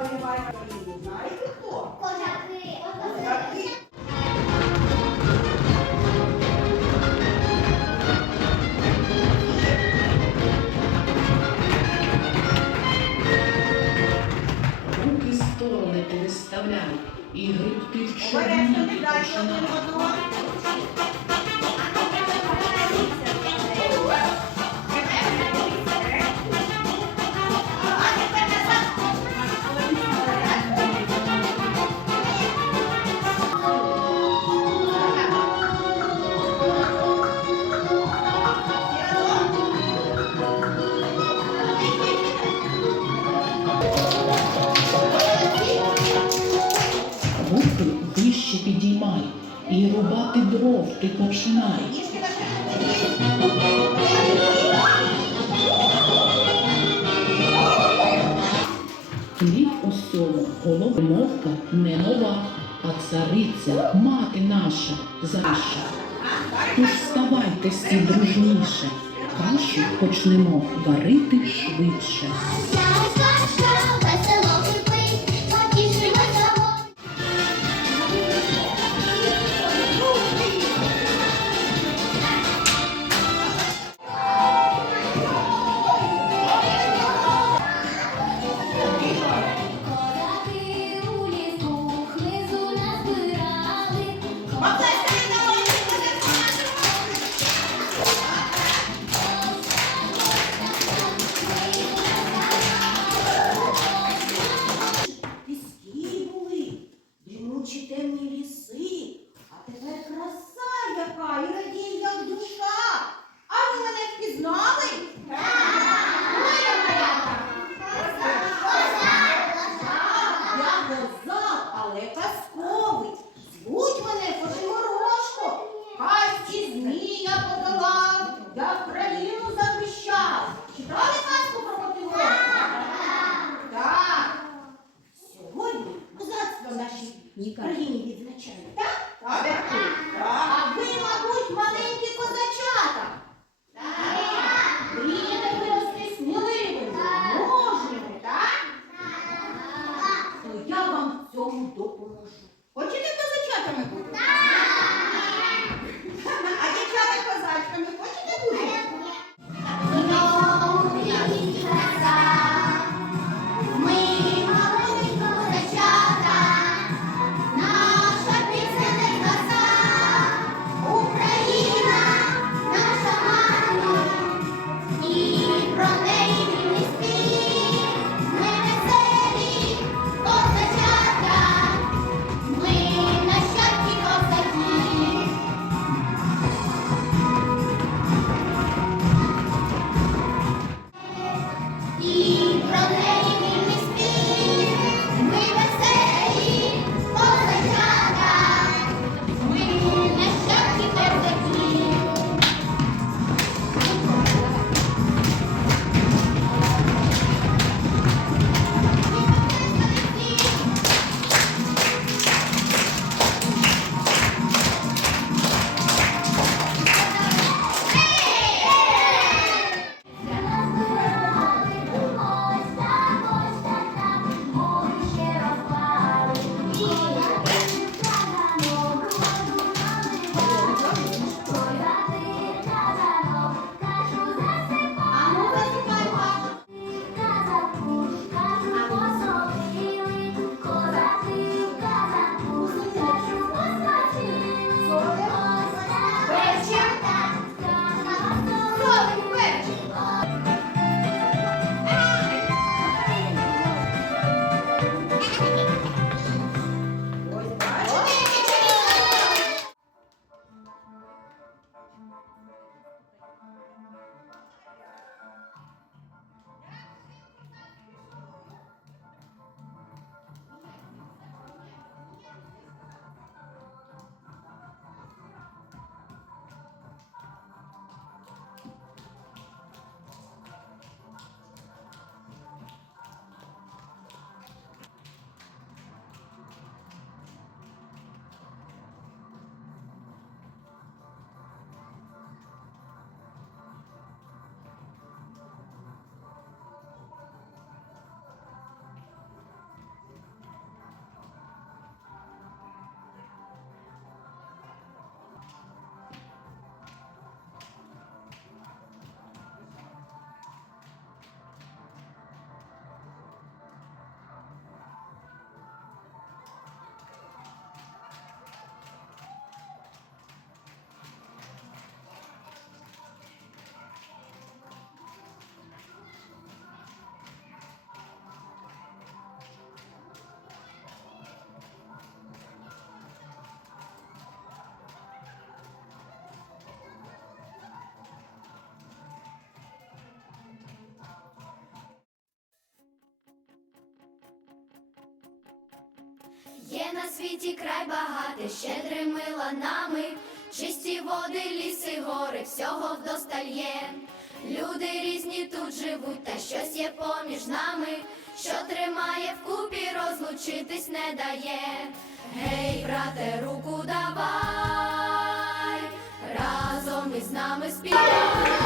оберігає країну. Знаєте хто? Козаки. Козаки. Руки сторони переставляй і грибти в Обережно чорні не дай один одного. І рубати дров ти починай. Хліб усьому головмовка не нова, а цариця, мати наша, заша. Тож вставайте всі дружніше, кашу почнемо варити швидше. в країні відзначають, так? Так. А ви, мабуть, маленькі козачата. Так. Рідними рости сміливими, так? Я вам в цьому допоможу. Хочете козачатами бути? Так. Є на світі край багатий, щедрими ланами, чисті води, ліси, гори, всього вдосталь є. Люди різні тут живуть, та щось є поміж нами, що тримає вкупі, розлучитись не дає. Гей, брате, руку давай, разом із нами співай.